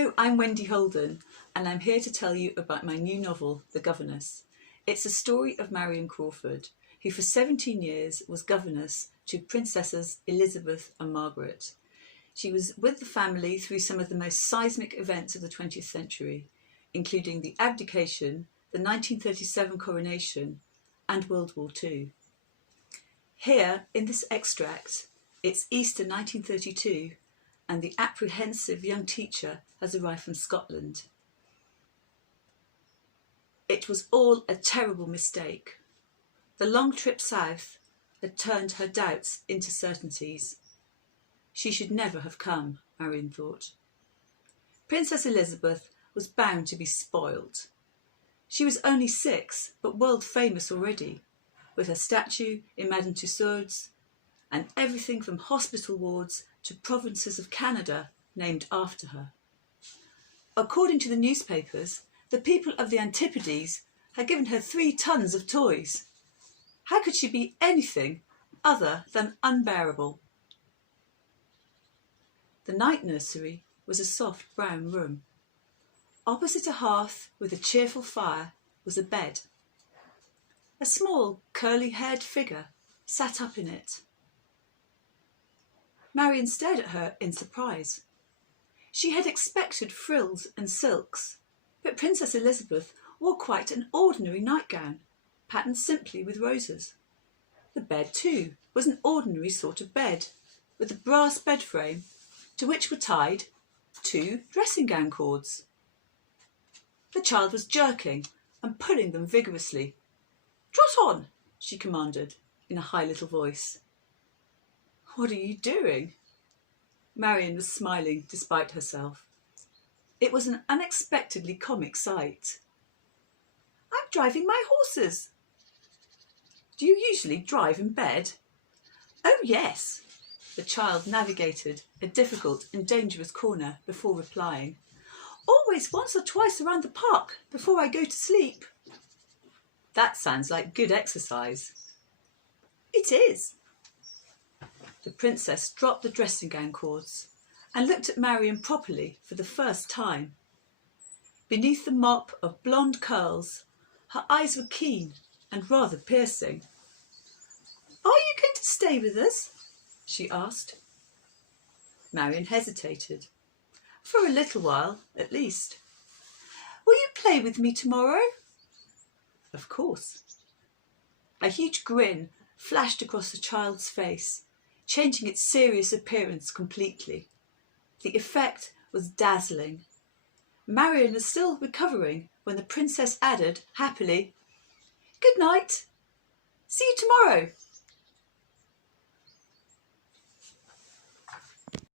Hello, I'm Wendy Holden, and I'm here to tell you about my new novel, The Governess. It's a story of Marion Crawford, who for 17 years was governess to Princesses Elizabeth and Margaret. She was with the family through some of the most seismic events of the 20th century, including the abdication, the 1937 coronation, and World War II. Here, in this extract, it's Easter 1932, and the apprehensive young teacher has arrived from Scotland. It was all a terrible mistake. The long trip south had turned her doubts into certainties. She should never have come, Marion thought. Princess Elizabeth was bound to be spoiled. She was only 6, but world famous already, with her statue in Madame Tussauds, and everything from hospital wards to provinces of Canada named after her. According to the newspapers, the people of the Antipodes had given her 3 tons of toys. How could she be anything other than unbearable? The night nursery was a soft brown room. Opposite a hearth with a cheerful fire was a bed. A small curly-haired figure sat up in it. Marion stared at her in surprise. She had expected frills and silks, but Princess Elizabeth wore quite an ordinary nightgown, patterned simply with roses. The bed, too, was an ordinary sort of bed, with a brass bed frame, to which were tied 2 dressing-gown cords. The child was jerking and pulling them vigorously. "Trot on," she commanded in a high little voice. "What are you doing?" Marion was smiling despite herself. It was an unexpectedly comic sight. "I'm driving my horses." "Do you usually drive in bed?" "Oh, yes." The child navigated a difficult and dangerous corner before replying. "Always once or twice around the park before I go to sleep." "That sounds like good exercise." "It is." The princess dropped the dressing-gown cords and looked at Marion properly for the first time. Beneath the mop of blonde curls, her eyes were keen and rather piercing. "Are you going to stay with us?" she asked. Marion hesitated. "For a little while, at least." "Will you play with me tomorrow?" "Of course." A huge grin flashed across the child's face, changing its serious appearance completely. The effect was dazzling. Marion was still recovering when the princess added happily, "Good night. See you tomorrow."